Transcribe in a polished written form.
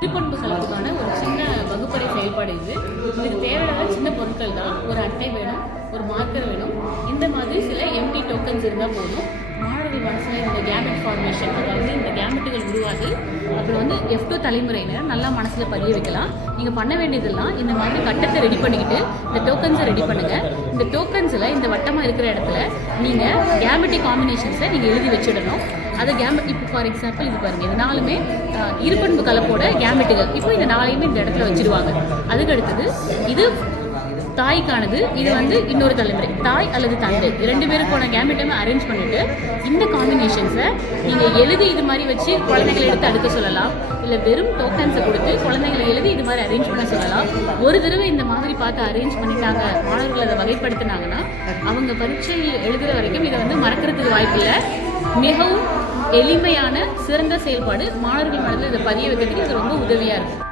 திருப்பண்பு கலப்புக்கான ஒரு சின்ன வகுப்பறை செயல்பாடு இது. இதுக்கு தேவையான சின்ன பொருட்கள் தான். ஒரு அட்டை வேணும், ஒரு மார்க்கர் வேணும், இந்த மாதிரி சில எம்டி டோக்கன்ஸ் இருந்தால் போதும். மாணவர்கள் மனசில் இந்த கேமெட் ஃபார்மேஷன், அதாவது இந்த கேமெட்டுகள் உருவாகி அப்புறம் வந்து F2 தலைமுறையினர் நல்லா மனசில் பதிய வைக்கலாம். நீங்கள் பண்ண வேண்டியதெல்லாம் இந்த மாதிரி கட்டத்தை ரெடி பண்ணிக்கிட்டு இந்த டோக்கன்ஸை ரெடி பண்ணுங்கள். இந்த டோக்கன்ஸில் இந்த வட்டமாக இருக்கிற இடத்துல நீங்கள் கேமெட்டிக் காம்பினேஷன்ஸை நீங்கள் எழுதி வச்சிடணும். அதை இப்போ ஃபார் எக்ஸாம்பிள் இது பாருங்கள், இது நாலுமே இருபண்பு கலப்போட கேமெட்டுகள். இப்போ இந்த நாளையுமே இந்த இடத்துல வச்சுருவாங்க. அதுக்கு அடுத்தது இது தாய்க்கானது, இது வந்து இன்னொரு தலைமுறை, தாய் அல்லது தந்தை ரெண்டு பேருக்கான கேமெட்டுமே அரேஞ்ச் பண்ணிவிட்டு இந்த காம்பினேஷன்ஸை நீங்கள் எழுதி இது மாதிரி வச்சு குழந்தைகளை எடுத்து அடுக்க சொல்லலாம். இல்லை வெறும் டோக்கன்ஸை கொடுத்து குழந்தைங்களை எழுதி இது மாதிரி அரேஞ்ச் பண்ண சொல்லலாம். ஒரு தடவை இந்த மாதிரி பார்த்து அரேஞ்ச் பண்ணிட்டாங்க, மாணவர்கள் அதை வகைப்படுத்தினாங்கன்னா அவங்க பரீட்சையில் எழுதுகிற வரைக்கும் இதை வந்து மறக்கிறதுக்கு வாய்ப்பில்லை. மிகவும் எளிமையான சிறந்த செயல்பாடு. மாணவர்கள் மனதில் இதை பதிய வைக்கிறதுக்கு இது ரொம்ப உதவியாக இருக்கும்.